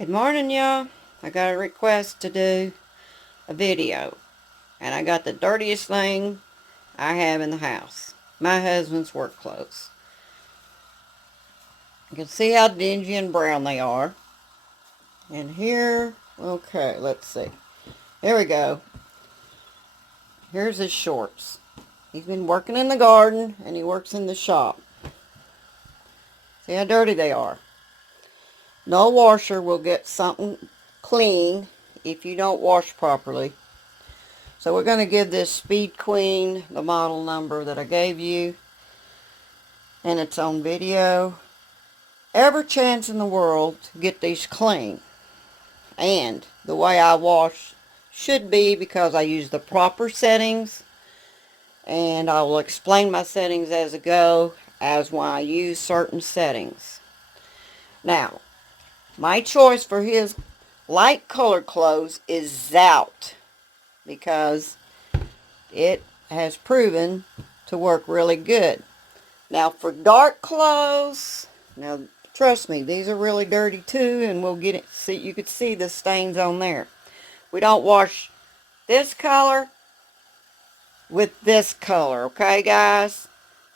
Good morning, y'all. I got a request to do a video, and I got the dirtiest thing I have in the house. My husband's work clothes. You can see how dingy and brown they are. And here, okay, let's see. There we go. Here's his shorts. He's been working in the garden, and he works in the shop. See how dirty they are. No washer will get something clean if you don't wash properly. So we're going to give this Speed Queen the model number that I gave you. And it's on video. Every chance in the world to get these clean. And the way I wash should be because I use the proper settings. And I will explain my settings as I go, as when I use certain settings. Now, my choice for his light colored clothes is Zout, because it has proven to work really good. Now for dark clothes, now trust me, these are really dirty too, and we'll get it. See, you could see the stains on there. We don't wash this color with this color, okay guys?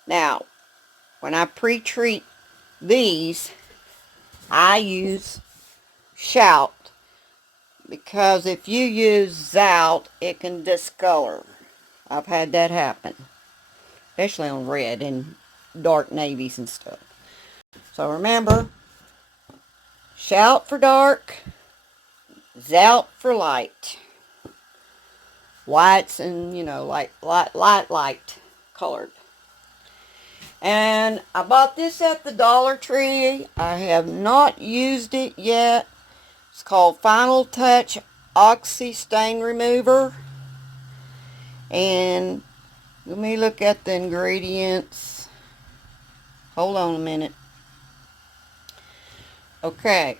Now, when I pre-treat these, I use Shout, because if you use Zout, it can discolor. I've had that happen, especially on red and dark navies and stuff. So remember, Shout for dark, Zout for light. Whites and, like light colored. And I bought this at the Dollar Tree. I have not used it yet. It's called Final Touch Oxy Stain Remover. And let me look at the ingredients. Hold on a minute. Okay.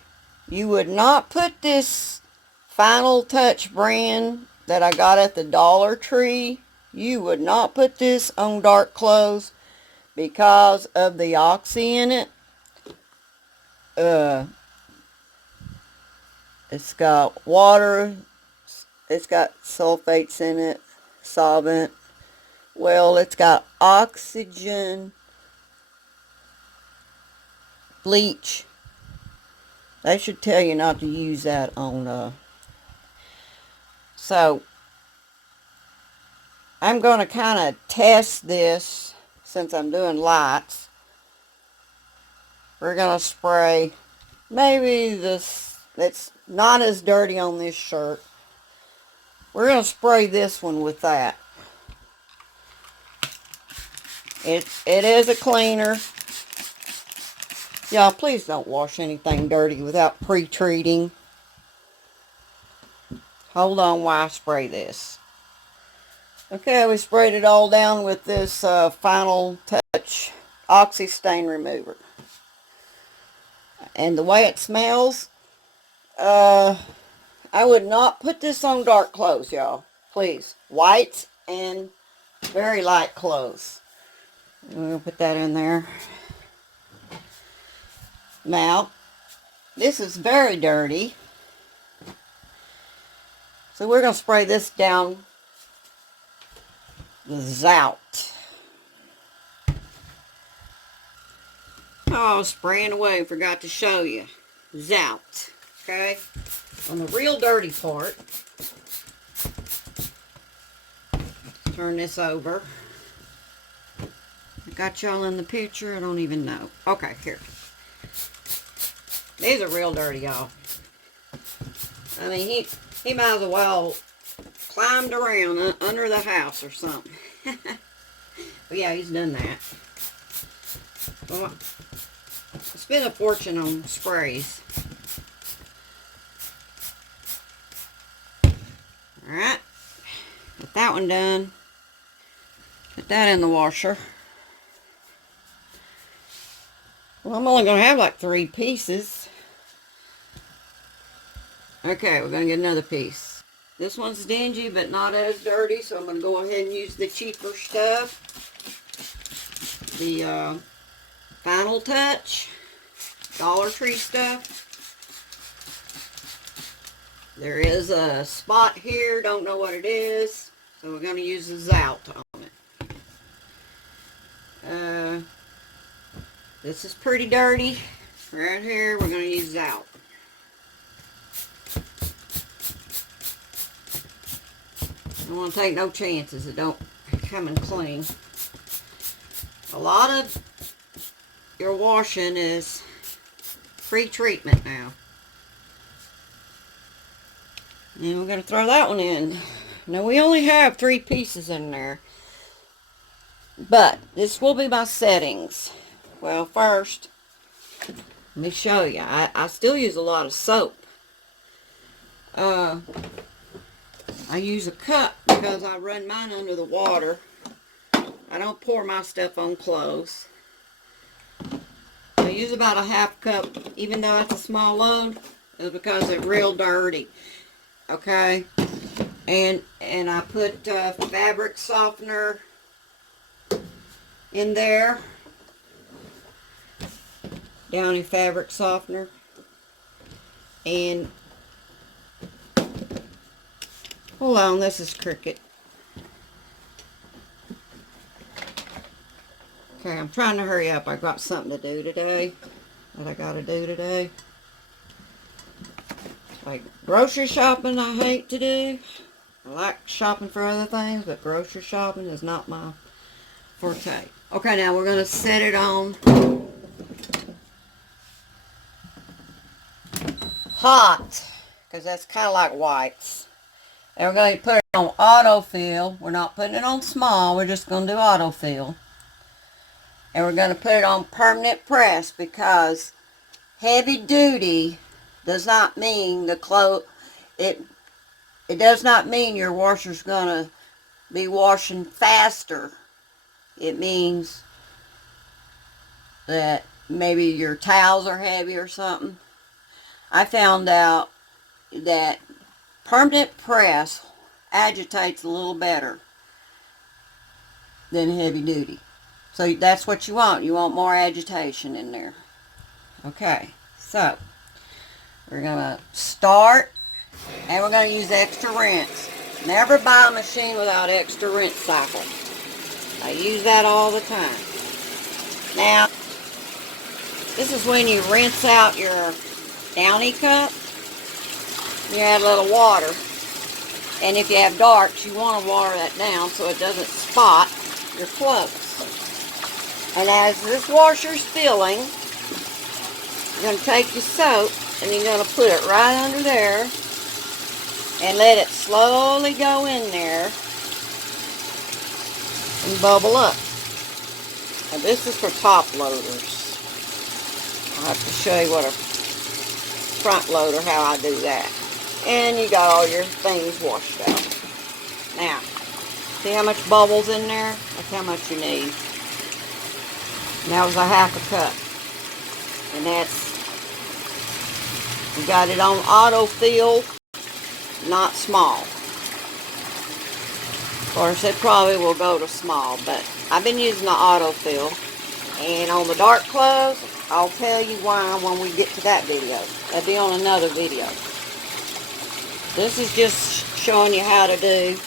You would not put this Final Touch brand that I got at the Dollar Tree. You would not put this on dark clothes because of the oxy in it. It's got water. It's got sulfates in it. Solvent. Well, it's got oxygen, bleach. They should tell you not to use that on, so, I'm going to kind of test this since I'm doing lights. We're going to spray maybe this, it's not as dirty on this shirt. We're going to spray this one with that. It is a cleaner. Y'all, please don't wash anything dirty without pre-treating. Hold on while I spray this. Okay, we sprayed it all down with this Final Touch Oxy Stain Remover. And the way it smells, I would not put this on dark clothes, y'all. Please. Whites and very light clothes. I'm going to put that in there. Now, this is very dirty. So we're going to spray this down with Zout. Oh, spraying away. Forgot to show you. Zout. Okay? On the real dirty part. Turn this over. I got y'all in the picture. I don't even know. Okay, here. These are real dirty, y'all. I mean, he might as well climbed around under the house or something. But yeah, he's done that. Well, I spent a fortune on sprays. Alright. Got that one done. Put that in the washer. Well, I'm only going to have like 3 pieces. Okay, we're going to get another piece. This one's dingy, but not as dirty, so I'm going to go ahead and use the cheaper stuff. The Final Touch Dollar Tree stuff. There is a spot here, don't know what it is, so we're going to use the Zout on it. This is pretty dirty. Right here, we're going to use Zout. I don't want to take no chances. It don't come in clean. A lot of your washing is pre-treatment now. And we're going to throw that one in. Now, we only have 3 pieces in there. But this will be my settings. Well, first, let me show you. I still use a lot of soap. I use a cup because I run mine under the water. I don't pour my stuff on clothes. I use about a half cup, even though it's a small load, is because it's real dirty. Okay? And I put fabric softener in there. Downy fabric softener. And hold on, this is Cricut. Okay, I'm trying to hurry up. I got something to do today. That I gotta do today. Like grocery shopping I hate to do. I like shopping for other things, but grocery shopping is not my forte. Okay, now we're gonna set it on hot, because that's kind of like whites. And we're going to put it on autofill. We're not putting it on small. We're just going to do autofill. And we're going to put it on permanent press, because heavy duty does not mean the clothes. It does not mean your washer's going to be washing faster. It means that maybe your towels are heavy or something. I found out that permanent press agitates a little better than heavy duty. So that's what you want. You want more agitation in there. Okay, so we're going to start, and we're going to use extra rinse. Never buy a machine without extra rinse cycle. I use that all the time. Now, this is when you rinse out your Downy cup. You add a little water. And if you have darks, you want to water that down so it doesn't spot your clothes. And as this washer's filling, you're going to take your soap and you're going to put it right under there and let it slowly go in there and bubble up. Now this is for top loaders. I'll have to show you what a front loader, how I do that. And you got all your things washed out. Now, see how much bubbles in there? That's how much you need. And that was a half a cup. And that's, you got it on autofill, not small. Of course, it probably will go to small, but I've been using the autofill. And on the dark clothes, I'll tell you why when we get to that video. That'll be on another video. This is just showing you how to do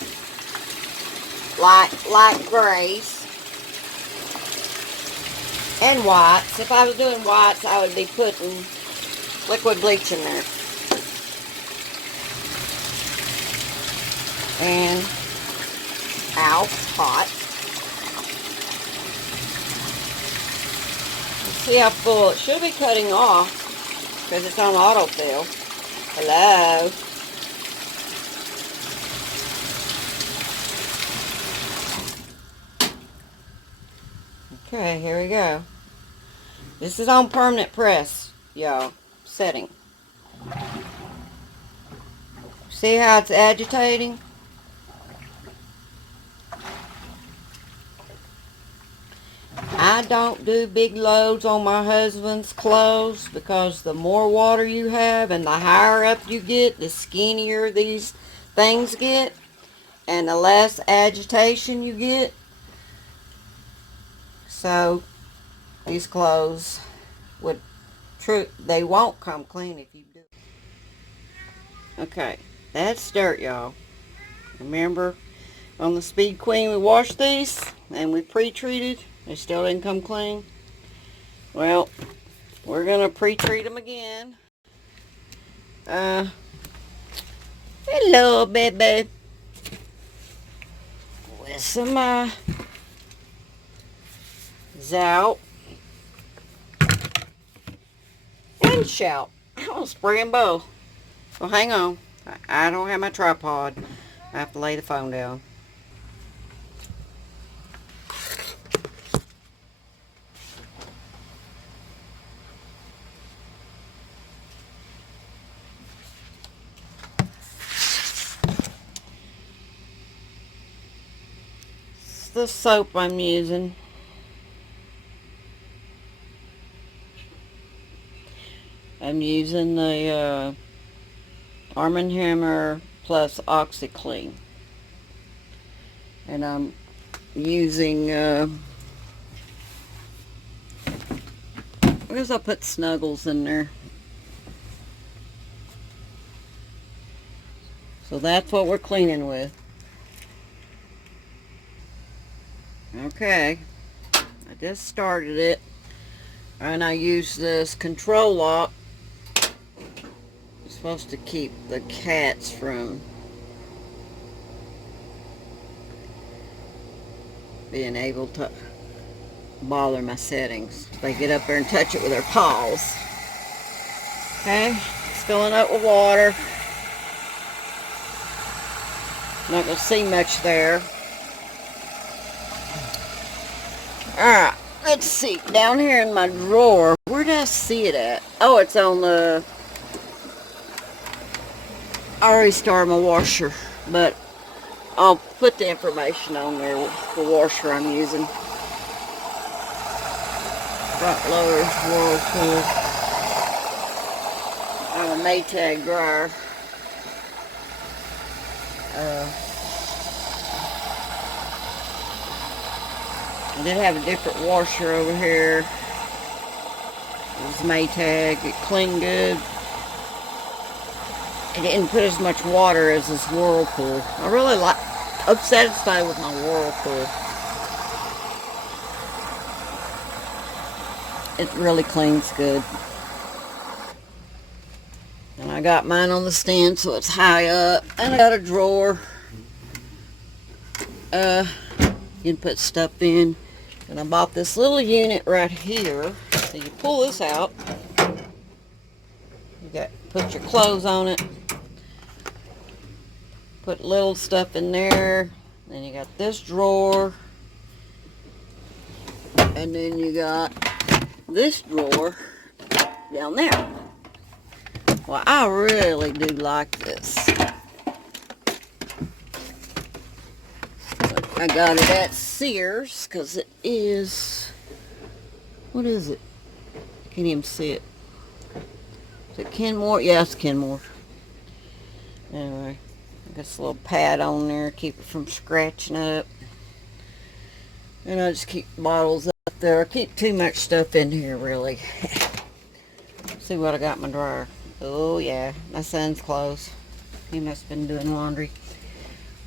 light grays and whites. If I was doing whites, I would be putting liquid bleach in there. And out hot. See how full it should be cutting off because it's on autofill. Hello. Okay, here we go. This is on permanent press, y'all. Setting. See how it's agitating? I don't do big loads on my husband's clothes because the more water you have and the higher up you get, the skinnier these things get and the less agitation you get. So these clothes, they won't come clean if you do. Okay, here we go. This is on permanent press, y'all. Setting. See how it's agitating? I don't do big loads on my husband's clothes because the more water you have and the higher up you get, the skinnier these things get and the less agitation you get. So these clothes would, they won't come clean if you do. Okay, that's dirt, y'all. Remember, on the Speed Queen we washed these and we pre-treated. They still didn't come clean. Well, we're gonna pre-treat them again. Hello, baby. With some Zout and Shout. I'm gonna spray them both. Well, hang on. I don't have my tripod. I have to lay the phone down. It's the soap I'm using. I'm using the Arm & Hammer plus OxiClean. And I'm using, I guess I'll put Snuggles in there. So that's what we're cleaning with. Okay, I just started it, and I use this control lock. It's supposed to keep the cats from being able to bother my settings. They get up there and touch it with their paws. Okay, it's filling up with water. Not gonna see much there. Alright, let's see. Down here in my drawer, where did I see it at? Oh, it's on the... I already started my washer, but I'll put the information on there with the washer I'm using. Front loaders, Whirlpool. I have a Maytag dryer. I did have a different washer over here. It was Maytag. It cleaned good. It didn't put as much water as this Whirlpool. I'm satisfied with my Whirlpool. It really cleans good. And I got mine on the stand so it's high up. And I got a drawer. You can put stuff in. And I bought this little unit right here. So you pull this out. You put your clothes on it. Put little stuff in there. Then you got this drawer. And then you got this drawer down there. Well, I really do like this. I got it at Sears because it is, what is it? I can't even see it. Is it Kenmore? Yeah, it's Kenmore. Anyway, I got this little pad on there, keep it from scratching up. And I just keep bottles up there. I keep too much stuff in here, really. See what I got in my dryer. Oh, yeah, my son's clothes. He must have been doing laundry.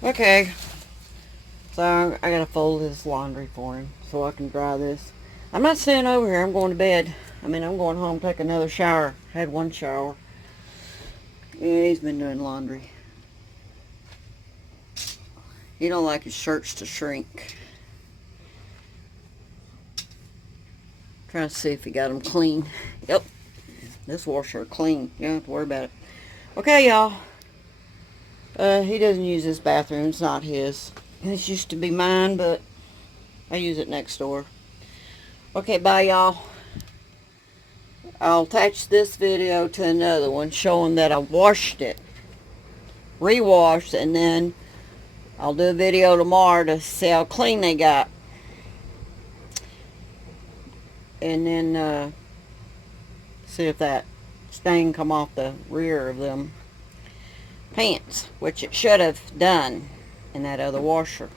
Okay. So I gotta fold his laundry for him so I can dry this. I'm not staying over here. I'm going to bed. I'm going home to take another shower. Had one shower. Yeah, he's been doing laundry. He don't like his shirts to shrink. Trying to see if he got them clean. Yep. This washer clean. You don't have to worry about it. Okay, y'all. He doesn't use this bathroom. It's not his. This used to be mine, but I use it next door. Okay, bye, y'all. I'll attach this video to another one showing that I washed it, rewashed, and then I'll do a video tomorrow to see how clean they got. And then see if that stain come off the rear of them pants, which it should have done in that other washer.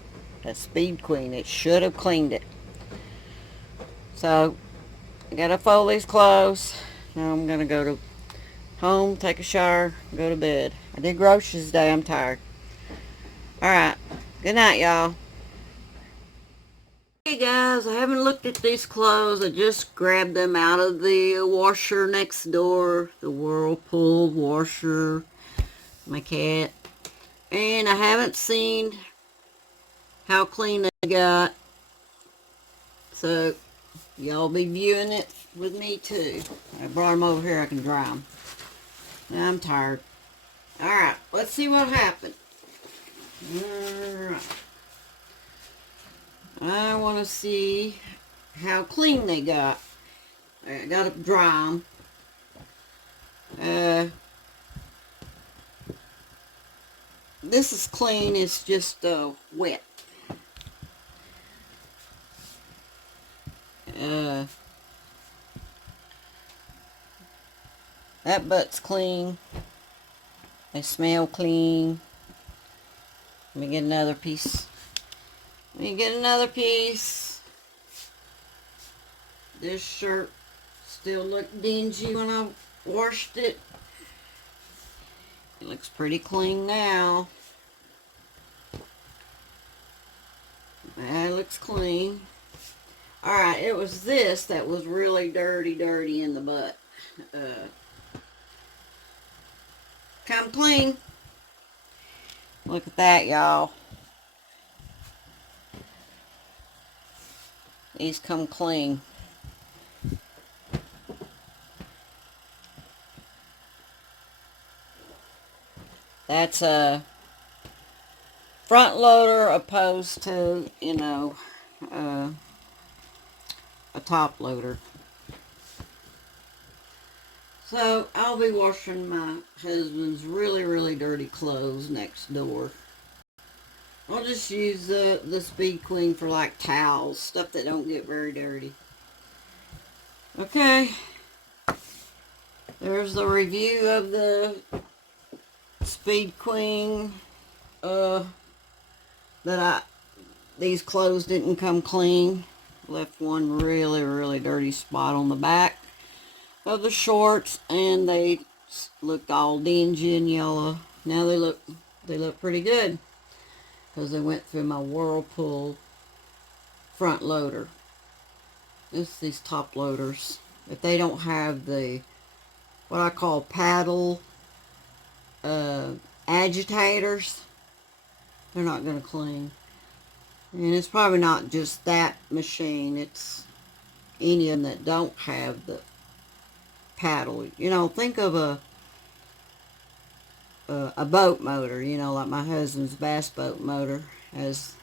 That Speed Queen, it should have cleaned it. So I gotta fold these clothes. Now I'm gonna go to home, take a shower, go to bed. I did groceries today. I'm tired. Alright. Good night, y'all. Hey guys, I haven't looked at these clothes. I just grabbed them out of the washer next door. The Whirlpool washer. My cat. And I haven't seen how clean they got. So, y'all be viewing it with me too. I brought them over here. I can dry them. I'm tired. Alright, let's see what happened. Alright. I want to see how clean they got. I got to dry them. This is clean. It's just wet. That butt's clean. They smell clean. Let me get another piece. Let me get another piece. This shirt still looked dingy when I washed it. It looks pretty clean now. That looks clean. Alright, it was this that was really dirty in the butt. Come clean. Look at that, y'all. These come clean. That's a front loader opposed to, you know, a top loader. So, I'll be washing my husband's really dirty clothes next door. I'll just use the Speed Queen for like towels, stuff that don't get very dirty. Okay. There's the review of the Speed Queen. These clothes didn't come clean. Left one really dirty spot on the back of the shorts, and they looked all dingy and yellow. Now they look pretty good because they went through my Whirlpool front loader. It's these top loaders. If they don't have the what I call paddle agitators, they're not going to clean. And it's probably not just that machine. It's any of them that don't have the paddle. You know, think of a boat motor. You know, like my husband's bass boat motor has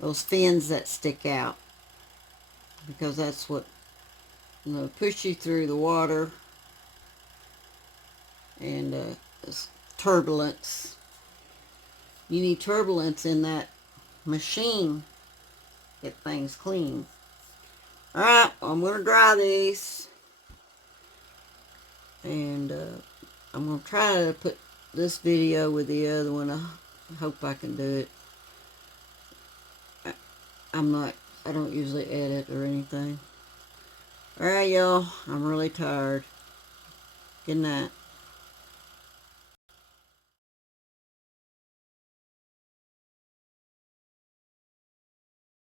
those fins that stick out, because that's what, you know, push you through the water, and turbulence. You need turbulence in that machine. Get things clean. Alright, I'm going to dry these. And I'm going to try to put this video with the other one. I hope I can do it. I don't usually edit or anything. Alright, y'all. I'm really tired. Good night.